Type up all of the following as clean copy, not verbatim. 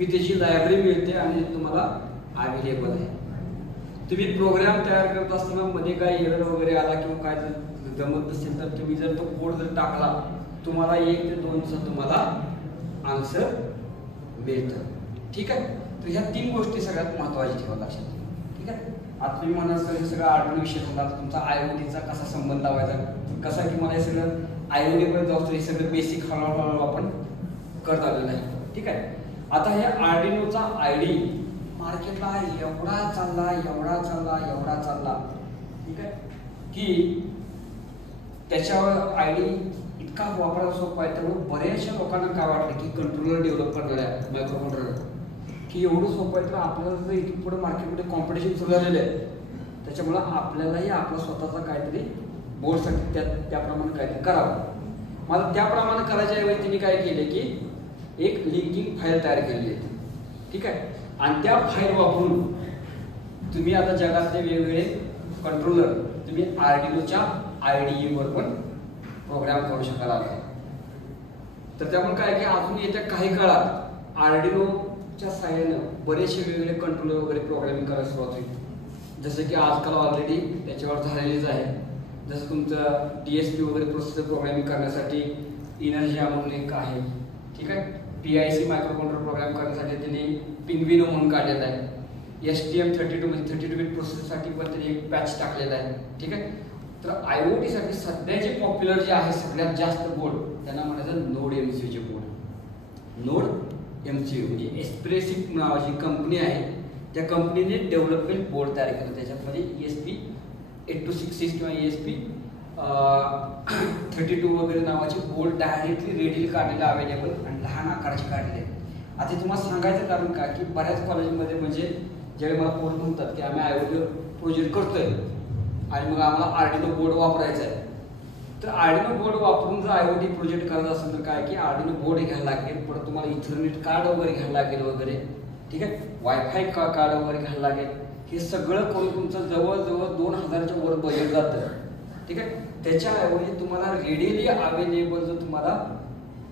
की त्याची लायब्ररी मिळते आणि तुम्हाला अवेलेबल आहे. तुम्ही प्रोग्राम तयार करत असताना मध्ये काही एरर वगैरे आला किंवा काय जमत नसेल तर तुम्ही जर तो कोड जर टाकला तुम्हाला 1 ते 2 तुम्हाला आन्सर मिळतं. ठीक आहे. तर ह्या 3 गोष्टी सगळ्यात महत्त्वाच्या ठेवा लक्षात. ठीक आहे. आता तुम्ही म्हणाल सर हे सगळं आर्डिनो विषय होता, तुमचा IoTचा कसा संबंध लावायचा, कसा की मला हे सगळं IoT पर्यंत जाऊ हे सगळं बेसिक हळूहळू आपण करत आलेलं आहे. ठीक आहे. आता हे आर्डिनोचा आयडी मार्केटला एवढा चालला ठीक आहे की त्याच्यावर आयडी इतका वापरायला सोपा आहे. त्यामुळे बऱ्याचशा लोकांना काय वाटलं की कंट्रोलर डेव्हलप करणार आहे मायक्रो कंट्रोलर की एवढं सोपं आहे, तर आपल्याला जर इथून पुढे मार्केटमध्ये कॉम्पिटिशन सुरू झालेलं आहे त्याच्यामुळं आपल्यालाही आपला स्वतःचा काहीतरी बोर्डसाठी त्याप्रमाणे काहीतरी करावं. मला त्याप्रमाणे करायच्या ऐवजी त्यांनी काय केले की एक लिंकिंग फाईल तयार केलेली आहे. ठीक आहे. आणि त्या फाईल वापरून तुम्ही आता जगातले वेगवेगळे कंट्रोलर तुम्ही आर्डिनोच्या IDE वर पण प्रोग्राम करू शकाल आता. तर त्यामुळे काय की अजून येत्या काही काळात आर्डिनोच्या सहाय्यानं बरेचसे वेगवेगळे कंट्रोलर वगैरे प्रोग्रामिंग करायला सुरुवात होईल. जसं की आजकाल ऑलरेडी त्याच्यावर झालेलीच आहे. जसं तुमचं DSP वगैरे प्रोसेसर प्रोग्रामिंग करण्यासाठी इनर्जिया म्हणून एक आहे. ठीक आहे. PIC मायक्रो कंट्रोलर प्रोग्राम करण्यासाठी त्यांनी पिंग्विनो म्हणून काढलेला आहे. STM32 म्हणजे 32 बिट प्रोसेसरसाठी पण त्यांनी एक पॅच टाकलेला आहे. ठीक आहे. तर IoT साठी सध्याचे पॉप्युलर जे आहे सगळ्यात जास्त बोर्ड त्यांना म्हणायचं नोड MCU चे बोर्ड. नोड MCU म्हणजे एस्प्रेसिक नावाची कंपनी आहे. त्या कंपनीने डेव्हलपमेंट बोर्ड तयार केलं. त्याच्यामध्ये ESP8266 किंवा ESP32 वगैरे नावाचे बोर्ड डायरेक्टली रेडीली काढलेले अवेलेबल आणि लहान आकाराचे काढलेले. आता तुम्हाला सांगायचं कारण काय की बऱ्याच कॉलेजमध्ये म्हणजे ज्यावेळी मला पोरं म्हणतात की आम्ही IoT प्रोजेक्ट करतोय आणि मग आम्हाला आर्डिनो बोर्ड वापरायचा आहे. तर आर्डिनो बोर्ड वापरून जर IoT प्रोजेक्ट करायचा असेल तर काय की आर्डिनो बोर्ड घ्यायला लागेल, परत तुम्हाला इथरनेट कार्ड वगैरे घ्यायला लागेल वगैरे. ठीक आहे. वायफाय कार्ड वगैरे घ्यायला लागेल. हे सगळं करून तुमचं जवळजवळ 2000च्या वर बजेट जातं. ठीक आहे. त्याच्याऐवजी तुम्हाला रेडीली अवेलेबल जर तुम्हाला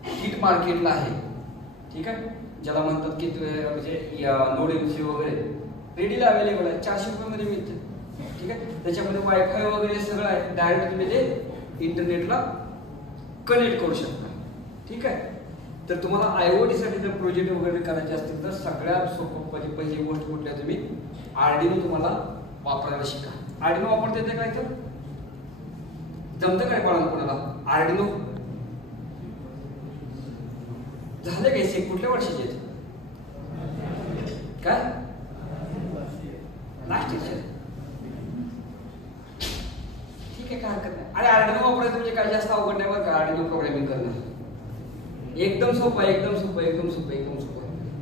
किट मार्केटला आहे. ठीक आहे. ज्याला म्हणतात की म्हणजे नोड MCU वगैरे रेडीली अवेलेबल आहे. 400 रुपयामध्ये मिळते. ठीक आहे. त्याच्यामध्ये वायफाय वगैरे सगळं आहे. डायरेक्ट तुम्ही ते इंटरनेटला कनेक्ट करू शकता. ठीक आहे. तर तुम्हाला IoT साठी जर प्रोजेक्ट वगैरे करायचे असतील तर सगळ्यात सोपं पहिली गोष्ट कुठल्या तुम्ही आर्डिनो तुम्हाला वापरायला शिका. आर्डिनो वापरता येते काय तर जमतं काय कोणाला आर्डिनो झाले काय कुठल्या वर्षाचे आहेत काय लास्ट इयर. ठीक आहे. काय हरकत नाही. आणि आर्डिनो वापरायचं म्हणजे काय जास्त अवघड नाही बरं का. आर्डिनो प्रोग्रामिंग करणं एकदम सोपं आहे.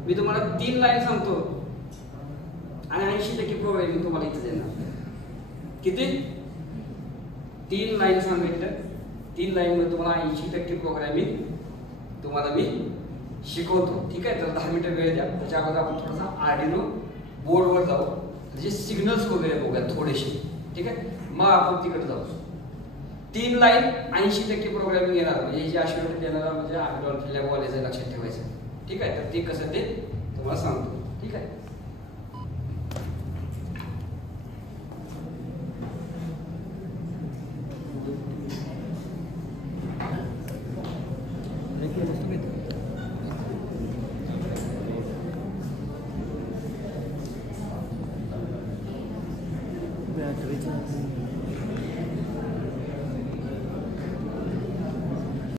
मी तुम्हाला 3 लाईन सांगतो आणि 80% प्रोग्रामिंग तुम्हाला इथं देणार. किती 3 लाईन सांगितलं. 3 लाईन मध्ये तुम्हाला 80% प्रोग्रामिंग तुम्हाला मी शिकवतो. ठीक आहे. तर 10 मिनिटं वेळ द्या. त्याच्या अगोदर आपण थोडासा आर्डिनो बोर्डवर जाऊ, त्याचे सिग्नल्स वगैरे बघूया थोडेसे. ठीक आहे. मग आपण तिकडे जाऊ. 3 लाईन 80% प्रोग्रामिंग येणार म्हणजे जे अश्युरिटी देणारा म्हणजे आम्ही डॉल्फिन कॉलेज लक्षात ठेवायचं. ठीक आहे. तर ते कसं ते तुम्हाला सांगतो. ठीक आहे.